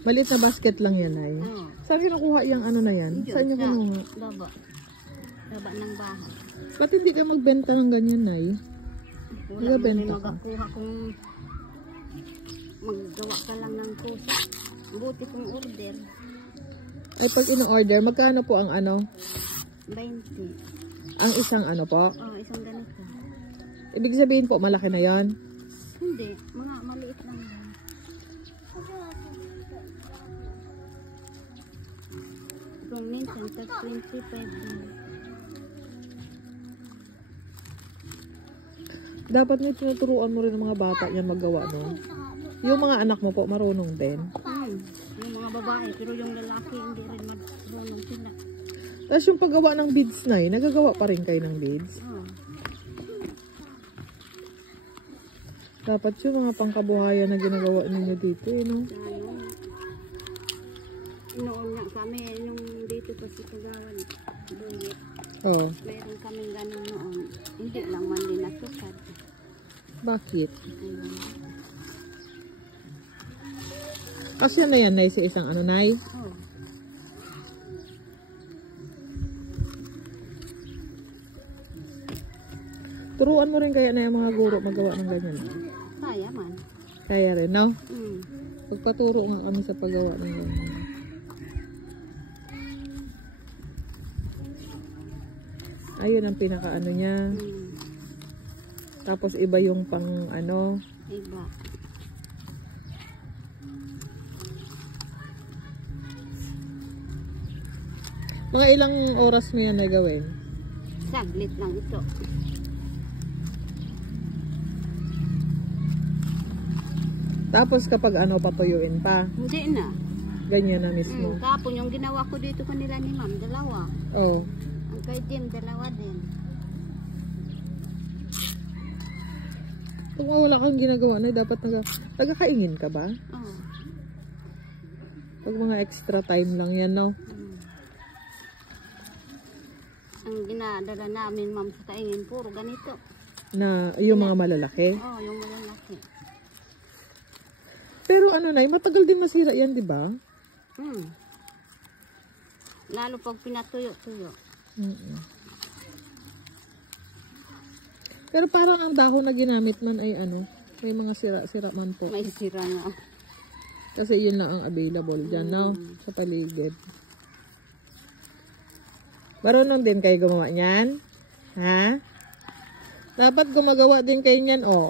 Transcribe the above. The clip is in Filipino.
Maliit na basket lang yan, ay. Saan kinukuha yung ano na yan? Saan niyo kinuha? Baba. Baba ng bahay. Ba't hindi ka magbenta ng ganyan, ay? Wala mo rin magakuha kung maggawa ka lang ng kusa. Buti kong order. Ay, pag in-order, magkano po ang ano? 20. Ang isang ano po? Oh, isang ganito. Ibig sabihin po, malaki na yon. Hindi, mga maliit lang yan. Kung minsan, tag 25. Dapat may tinuturuan mo rin ng mga bata yan magawa, no? Yung mga anak mo po, marunong din. Yung mga babae, pero yung lalaki, hindi rin marunong sila. Tapos yung paggawa ng beads na nagagawa pa rin kayo ng beads? Oh. Dapat yung mga pangkabuhayan na ginagawa ninyo dito, no? Noon nga kami, nung dito pa si Kagawan, Buyit. Oh. Meron kaming ganun noon. Hindi lang man din nasukad. Bakit? Kasi ano yan, Nay, sa isang ano, Nay? Oh. Turuan mo rin kaya na yung mga guro magawa ng ganyan. Kaya man. Kaya rin, no? Mm. Pagpaturo nga kami sa paggawa ng ganyan. Ayun ang pinaka-ano niya. Tapos iba yung pang ano. Iba. Mga ilang oras mo yan na gawin? Saglit lang ito. Tapos kapag ano, patuyuin pa. Hindi na. Ganyan na mismo. Kapon yung ginawa ko dito kanila ni Ma'am, dalawa. Oh. Ang kay Jim, dalawa din. Kung wala kang ginagawa na, dapat nagkakaingin ka ba? Oh. Pag mga extra time lang yan, no? Ang ginadala namin, Ma'am, sa kaingin, puro ganito. Na yung mga malalaki. Oh, yung malalaki. Pero ano na, matagal din masira yan, di ba? Lalo pag pinatuyo-tuyo. Pero parang ang dahon na ginamit man ay ano, may mga sira-sira man po. May sira nga. Kasi yun lang ang available dyan, no? Sa paligid. Marunong din kayo gumawa niyan? Ha? Dapat gumagawa din kayo niyan, oh.